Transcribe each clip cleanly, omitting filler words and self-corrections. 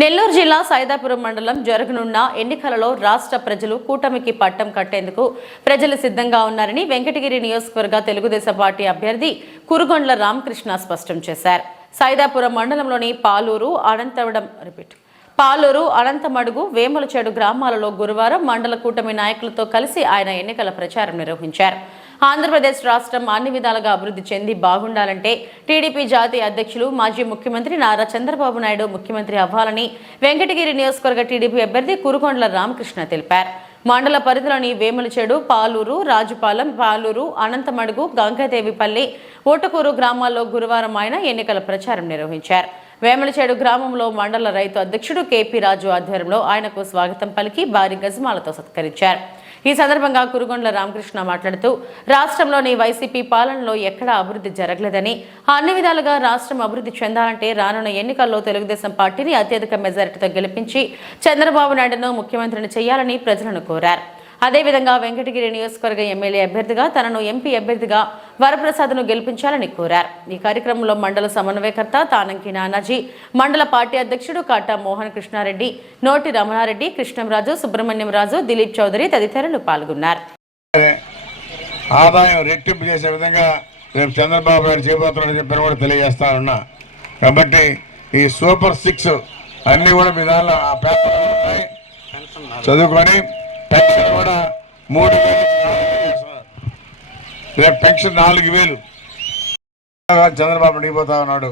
నెల్లూరు జిల్లా సైదాపురం మండలం జరగనున్న ఎన్నికలలో రాష్ట్ర ప్రజలు కూటమికి పట్టం కట్టేందుకు ప్రజలు సిద్ధంగా ఉన్నారని వెంకటగిరి నియోజకవర్గ తెలుగుదేశం పార్టీ అభ్యర్థి కురుగొండ్ల రామకృష్ణ స్పష్టం చేశారు. సైదాపురం మండలంలోని పాలూరు, అనంతమడుగు, వేములచేడు గ్రామాలలో గురువారం మండల కూటమి నాయకులతో కలిసి ఆయన ఎన్నికల ప్రచారం నిర్వహించారు. ఆంధ్రప్రదేశ్ రాష్ట్రం అన్ని విధాలుగా అభివృద్ధి చెంది బాగుండాలంటే టీడీపీ జాతీయ అధ్యక్షులు మాజీ ముఖ్యమంత్రి నారా చంద్రబాబు నాయుడు ముఖ్యమంత్రి అవ్వాలని వెంకటగిరి నియోజకవర్గ టీడీపీ అభ్యర్థి కురుగొండ్ల రామకృష్ణ తెలిపారు. మండల పరిధిలోని వేములచేడు, పాలూరు, రాజుపాలెం, పాలూరు, అనంతమడుగు, గంగాదేవిపల్లి, ఓటకూరు గ్రామాల్లో గురువారం ఆయన ఎన్నికల ప్రచారం నిర్వహించారు. వేములచేడు గ్రామంలో మండల రైతు అధ్యక్షుడు కేపీ రాజు ఆధ్వర్యంలో ఆయనకు స్వాగతం పలికి భారీ గజమాలతో సత్కరించారు. ఈ సందర్భంగా కురుగొండ్ల రామకృష్ణ మాట్లాడుతూ రాష్ట్రంలోని వైసీపీ పాలనలో ఎక్కడా అభివృద్ధి జరగలేదని, అన్ని విధాలుగా రాష్ట్రం అభివృద్ధి చెందాలంటే రానున్న ఎన్నికల్లో తెలుగుదేశం పార్టీని అత్యధిక మెజారిటీతో గెలిపించి చంద్రబాబు నాయుడును ముఖ్యమంత్రిని చేయాలని ప్రజలను కోరారు. అదేవిధంగా వెంకటగిరి నియోజకవర్గ ఎమ్మెల్యే అభ్యర్థిగా తనను ఎంపీ అభ్యర్థిగా వరప్రసాద్ను గెలిపించాలని కోరారు. ఈ కార్యక్రమంలో మండల సమన్వయకర్త తానంకి నానాజీ, మండల పార్టీ అధ్యక్షుడు కాటా మోహన్ కృష్ణారెడ్డి, నోటి రమణారెడ్డి, కృష్ణంరాజు, సుబ్రహ్మణ్యం రాజు, దిలీప్ చౌదరి తదితరులు పాల్గొన్నారు. ఆదాయం రెట్టింపు చేసే విధంగా రేపు చంద్రబాబు నాయుడు చేయబోతున్నాడని చెప్పని కూడా తెలియజేస్తా ఉన్నా. కాబట్టి ఈ సూపర్ 6 అన్ని కూడా మీ దానిలో ఆ పేపర్ చదువుకొని పెన్షన్ కూడా 3,000, రేపు పెన్షన్ 4,000 చంద్రబాబు అడిగిపోతా ఉన్నాడు.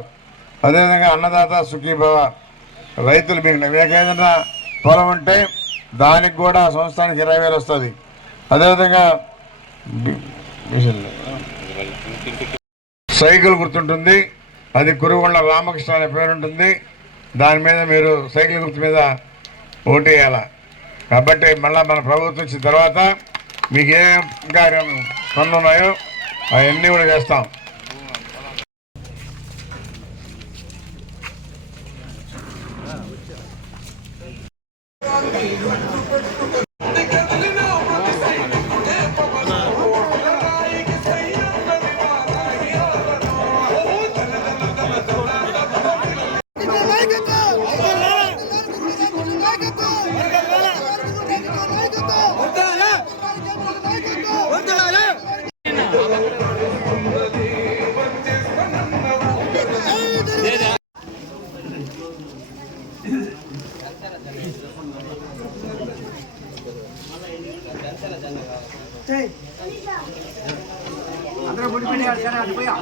అదేవిధంగా అన్నదాత సుఖీభవ, రైతులు మీకు ఏదైనా పొలం ఉంటే దానికి కూడా సంవత్సరానికి 20,000 వస్తుంది. అదేవిధంగా సైకిల్ గుర్తుంటుంది, అది కురుగొండ్ల రామకృష్ణ అనే పేరు ఉంటుంది. దాని మీద మీరు సైకిల్ గుర్తు మీద ఓటేయాల. కాబట్టి మళ్ళీ మన ప్రభుత్వం వచ్చిన తర్వాత మీకు ఏం ఇంకా పనులు ఉన్నాయో అవన్నీ కూడా చేస్తాం. అందరూ ముడిపెట్టి అడిపోయా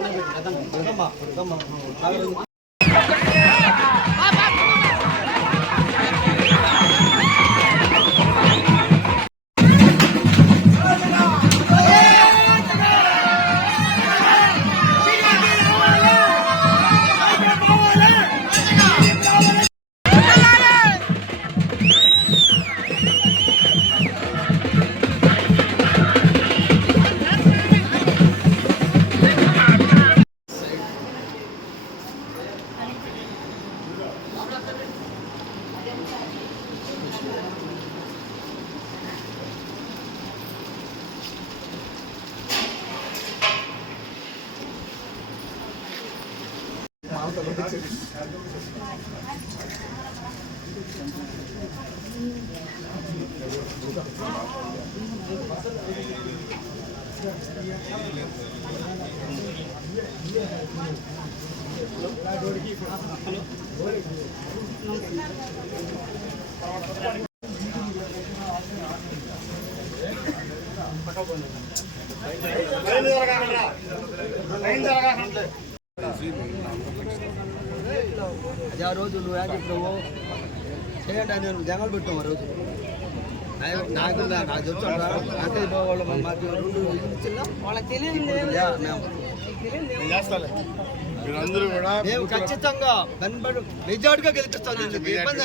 అది ఆ రోజు నువ్వు ఏం చెప్పినావు చేయండి అని నేను జంగలు పెట్టాము. ఆ రోజు నాకు వచ్చాడు వాళ్ళు మాకు 2 ఇచ్చిందా వాళ్ళకి తెలియదు. మేము ఖచ్చితంగా మెజార్టీగా గెలిపిస్తాం. ఇబ్బంది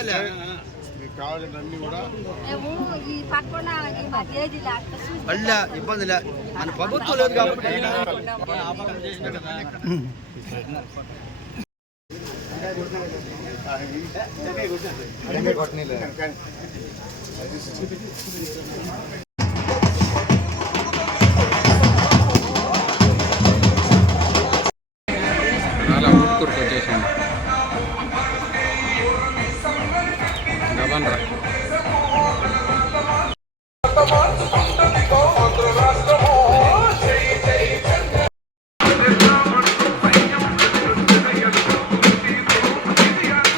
మళ్ళీ ఇబ్బంది లే, మన ప్రభుత్వం లేదు కాబట్టి అలా ఊరుకూరుకు వచ్చేసింది. వన్